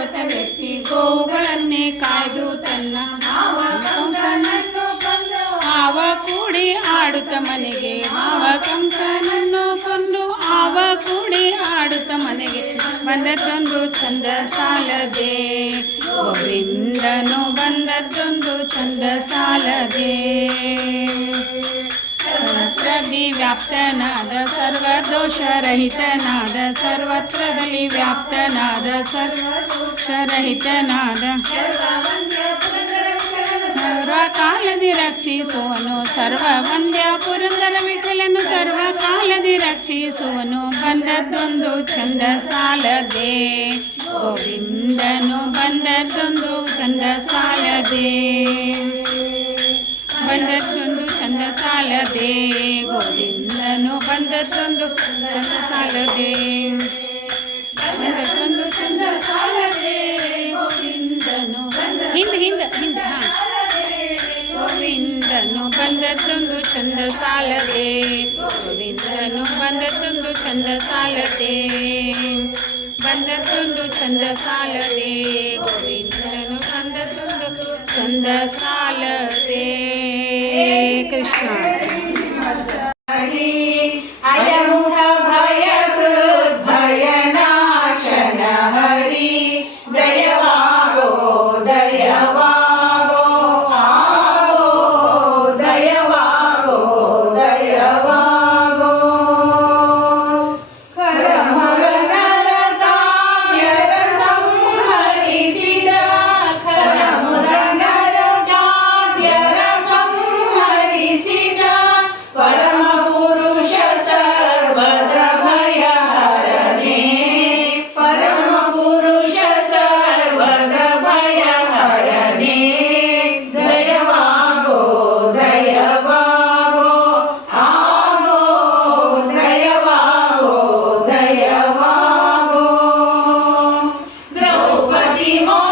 ಅವತರಿಸಿ ಗೋವುಗಳನ್ನೇ ಕಾಯ್ದು ತನ್ನ ಕಂಸನನ್ನು ಆವ ಕೂಡಿ ಆಡುತ್ತ ಮನೆಗೆ ಆವ ಕಂಸನನ್ನು ಕೊಂದು ಆವ ಕೂಡಿ ಆಡುತ್ತ ಮನೆಗೆ ಬಂದದ್ದೊಂದು ಚಂದ ಸಾಲದೆ. ಗೋವಿಂದನು ಬಂದದ್ದೊಂದು ಚಂದ ಸಾಲದೆ. व्याप्तनाद सर्वदोषरहितनाद सर्वत्र बलि व्याप्तनाद सर्वदोषरहितनाद సర్వకాలది రక్షి సోను సర్వవంద్య పురందర విఠలను సర్వకాలది రక్షి సోను బంధద్వందు ఛందసాలదే. గోవిందను బంధద్వందు ఛందసాలదే. బంధద్వందు ఛందసాలదే. ಚಂದ ಸಾಲದೆ ಗೋವಿಂದನು ಬಂದದ್ದೊಂದು ಚಂದ ಸಾಲದೆ ಬಂದದ್ದೊಂದು ಚಂದ ಸಾಲದೆ ಗೋವಿಂದನು ಹಿಂದೆ ಹಿಂದೆ ಹಿಂದೆ ಹಾಂ ಗೋವಿಂದನು ಬಂದದ್ದೊಂದು ಚಂದ ಸಾಲದೆ ಗೋವಿಂದನು ಬಂದದ್ದೊಂದು ಚಂದ ಸಾಲದೆ ಬಂದದ್ದೊಂದು ಚಂದ ಸಾಲದೆ ಗೋವಿಂದನು ಬಂದದ್ದೊಂದು ಚಂದ ಸಾಲದೆ Simone.